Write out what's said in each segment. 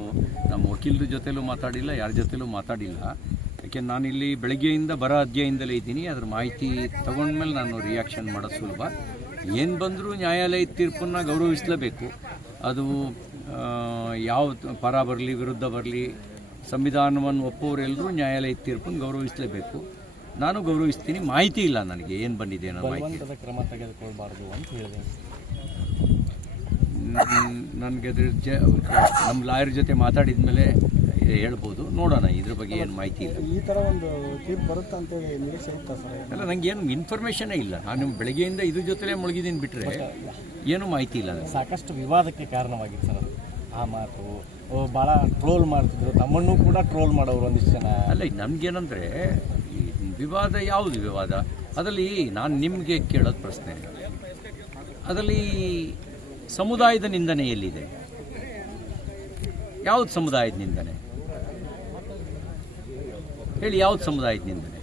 ನಮ್ಮ ವಕೀಲರ ಜೊತೆಲೂ ಮಾತಾಡಿಲ್ಲ, ಯಾರ ಜೊತೆಲೂ ಮಾತಾಡಿಲ್ಲ. ಯಾಕೆ ನಾನಿಲ್ಲಿ ಬೆಳಗ್ಗೆಯಿಂದ ಬರ ಅಧ್ಯಯನದಲ್ಲೇ ಇದ್ದೀನಿ. ಅದರ ಮಾಹಿತಿ ತಗೊಂಡ್ಮೇಲೆ ನಾನು ರಿಯಾಕ್ಷನ್ ಮಾಡೋದು ಸುಲಭ. ಏನು ಬಂದರೂ ನ್ಯಾಯಾಲಯದ ತೀರ್ಪನ್ನು ಗೌರವಿಸಲೇಬೇಕು. ಅದು ಯಾವ ಪರ ಬರಲಿ ವಿರುದ್ಧ ಬರಲಿ, ಸಂವಿಧಾನವನ್ನು ಒಪ್ಪೋರೆಲ್ಲರೂ ನ್ಯಾಯಾಲಯದ ತೀರ್ಪನ್ನು ಗೌರವಿಸಲೇಬೇಕು. ನಾನು ಗೌರವಿಸ್ತೀನಿ. ಮಾಹಿತಿ ಇಲ್ಲ ನನಗೆ ಏನು ಬಂದಿದೆ ಅನ್ನೋ ಮಾಹಿತಿ. ಕ್ರಮ ತೆಗೆದುಕೊಳ್ಬಾರ್ದು ಅಂತ ಹೇಳಿದೆ. ನನಗೆ ಅದ್ರ ನಮ್ಮ ಲಾಯರ್ ಜೊತೆ ಮಾತಾಡಿದ ಮೇಲೆ ಹೇಳ್ಬೋದು. ನೋಡೋಣ, ಇದ್ರ ಬಗ್ಗೆ ಏನು ಮಾಹಿತಿ ಇಲ್ಲ. ಈ ಥರ ಒಂದು ತೀರ್ಪು ಬರುತ್ತೆ ಅಂತೇಳಿ ನಿರೀಕ್ಷೆ ಇತ್ತಾ ಸರ್? ಅಲ್ಲ, ನನಗೇನು ಇನ್ಫಾರ್ಮೇಷನೇ ಇಲ್ಲ. ನಾನು ಬೆಳಗ್ಗೆಯಿಂದ ಇದ್ರ ಜೊತೆಲೇ ಮುಳುಗಿದ್ದೀನಿ, ಬಿಟ್ಟರೆ ಏನೂ ಮಾಹಿತಿ ಇಲ್ಲ. ಸಾಕಷ್ಟು ವಿವಾದಕ್ಕೆ ಕಾರಣವಾಗಿತ್ತು ಸರ್ ಆ ಮಾತು. ಭಾಳ ಟ್ರೋಲ್ ಮಾಡ್ತಿದ್ರು, ತಮ್ಮನ್ನು ಕೂಡ ಟ್ರೋಲ್ ಮಾಡೋರು ಒಂದಿಷ್ಟು ಜನ. ಅಲ್ಲ, ನಮಗೇನಂದರೆ ವಿವಾದ ಯಾವುದು ವಿವಾದ? ಅದರಲ್ಲಿ ನಾನು ನಿಮಗೆ ಕೇಳೋದು ಪ್ರಶ್ನೆ, ಅದರಲ್ಲಿ ಸಮುದಾಯದ ನಿಂದನೆ ಎಲ್ಲಿದೆ? ಯಾವುದು ಸಮುದಾಯದ ನಿಂದನೆ ಹೇಳಿ? ಯಾವುದು ಸಮುದಾಯದ ನಿಂದನೆ?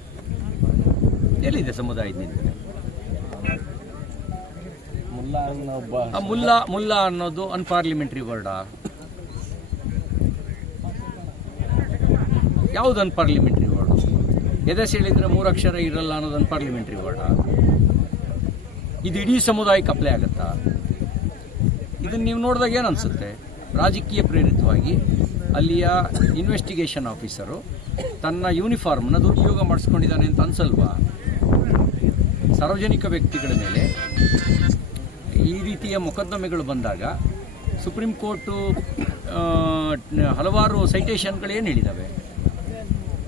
ಎಲ್ಲಿದೆ ಸಮುದಾಯದ ನಿಂದನೆ? ಮುಲ್ಲಾ ಅನ್ನೋದು ಅನ್ಪಾರ್ಲಿಮೆಂಟ್ರಿ ವರ್ಡಾ? ಯಾವುದು ಅನ್ಪಾರ್ಲಿಮೆಂಟ್ರಿ ವರ್ಡು? ಎದೆಸ್ ಹೇಳಿದ್ರೆ 3 ಅಕ್ಷರ ಇರಲ್ಲ ಅನ್ನೋದು ಅನ್ಪಾರ್ಲಿಮೆಂಟ್ರಿ ವರ್ಡಾ? ಇದು ಇಡೀ ಸಮುದಾಯಕ್ಕೆ ಅಪ್ಲೈ ಆಗುತ್ತಾ? ಇದನ್ನು ನೀವು ನೋಡಿದಾಗ ಏನು ಅನಿಸುತ್ತೆ? ರಾಜಕೀಯ ಪ್ರೇರಿತವಾಗಿ ಅಲ್ಲಿಯ ಇನ್ವೆಸ್ಟಿಗೇಷನ್ ಆಫೀಸರು ತನ್ನ ಯೂನಿಫಾರ್ಮ್ನ ದುರುಪಯೋಗ ಮಾಡಿಸ್ಕೊಂಡಿದ್ದಾನೆ ಅಂತ ಅನ್ಸಲ್ವಾ? ಸಾರ್ವಜನಿಕ ವ್ಯಕ್ತಿಗಳ ಮೇಲೆ ಈ ರೀತಿಯ ಮೊಕದ್ದಮೆಗಳು ಬಂದಾಗ ಸುಪ್ರೀಂ ಕೋರ್ಟು ಹಲವಾರು ಸೈಟೇಷನ್ಗಳು ಏನು ಹೇಳಿದ್ದಾವೆ?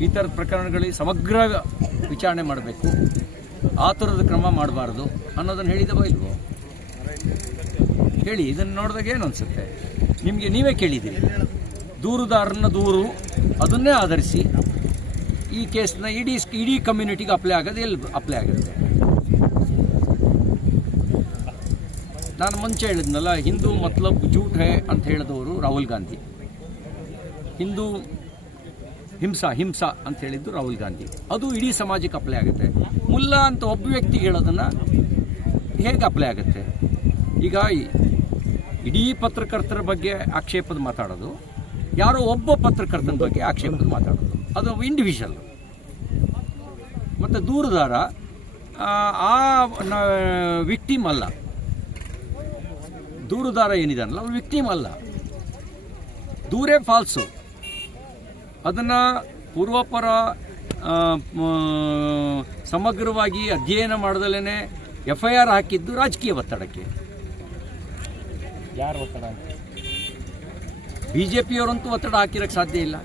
ಈ ಥರದ ಪ್ರಕರಣಗಳಿಗೆ ಸಮಗ್ರ ವಿಚಾರಣೆ ಮಾಡಬೇಕು, ಆ ಥರದ ಕ್ರಮ ಮಾಡಬಾರ್ದು ಅನ್ನೋದನ್ನು ಹೇಳಿದವ ಇಲ್ವೋ? ಹೇಳಿ. ಇದನ್ನು ನೋಡಿದಾಗ ಏನು ಅನಿಸುತ್ತೆ ನಿಮಗೆ? ನೀವೇ ಕೇಳಿದ್ದೀರಿ. ದೂರುದಾರನ ದೂರು ಅದನ್ನೇ ಆಧರಿಸಿ ಈ ಕೇಸ್ನ ಇಡೀ ಕಮ್ಯುನಿಟಿಗೆ ಅಪ್ಲೈ ಆಗೋದು ಎಲ್ಲಿ ಅಪ್ಲೈ ಆಗುತ್ತೆ? ನಾನು ಮುಂಚೆ ಹೇಳಿದ್ನಲ್ಲ, ಹಿಂದೂ ಮತ್ಲಬ್ ಜೂಟ್ ಹೇ ಅಂತ ಹೇಳಿದವರು ರಾಹುಲ್ ಗಾಂಧಿ. ಹಿಂದೂ ಹಿಂಸಾ ಅಂತ ಹೇಳಿದ್ದು ರಾಹುಲ್ ಗಾಂಧಿ. ಅದು ಇಡೀ ಸಮಾಜಕ್ಕೆ ಅಪ್ಲೈ ಆಗುತ್ತೆ. ಮುಲ್ಲಾ ಅಂತ ಒಬ್ಬ ವ್ಯಕ್ತಿಗೆ ಹೇಳೋದನ್ನು ಹೇಗೆ ಅಪ್ಲೈ ಆಗುತ್ತೆ? ಈಗ ಇಡೀ ಪತ್ರಕರ್ತರ ಬಗ್ಗೆ ಆಕ್ಷೇಪದ ಮಾತಾಡೋದು, ಯಾರೋ ಒಬ್ಬ ಪತ್ರಕರ್ತನ ಬಗ್ಗೆ ಆಕ್ಷೇಪದ ಮಾತಾಡೋದು, ಅದು ಇಂಡಿವಿಜುವಲ್. ಮತ್ತು ದೂರುದಾರ ವಿಕ್ಟಿಮ್ ಅಲ್ಲ. ದೂರುದಾರ ಏನಿದಾನಲ್ಲ ಅವ್ರು ವಿಕ್ಟಿಮ್ ಅಲ್ಲ. ದೂರೇ ಫಾಲ್ಸು. ಅದನ್ನು ಪೂರ್ವಾಪರ ಸಮಗ್ರವಾಗಿ ಅಧ್ಯಯನ ಮಾಡ್ದಲೇ FIR ಹಾಕಿದ್ದು ರಾಜಕೀಯ ಒತ್ತಡಕ್ಕೆ. ಯಾರು ಒತ್ತಡ? BJPಯವರಂತೂ ಒತ್ತಡ ಹಾಕಿರೋಕ್ಕೆ ಸಾಧ್ಯ ಇಲ್ಲ.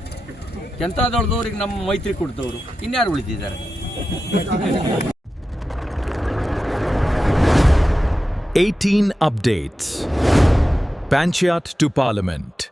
ಜನತಾದಳದವ್ರಿಗೆ ನಮ್ಮ ಮೈತ್ರಿ ಕೊಡ್ತವರು ಇನ್ಯಾರು ಉಳಿದಿದ್ದಾರೆ? 18 updates. Panchayat to Parliament.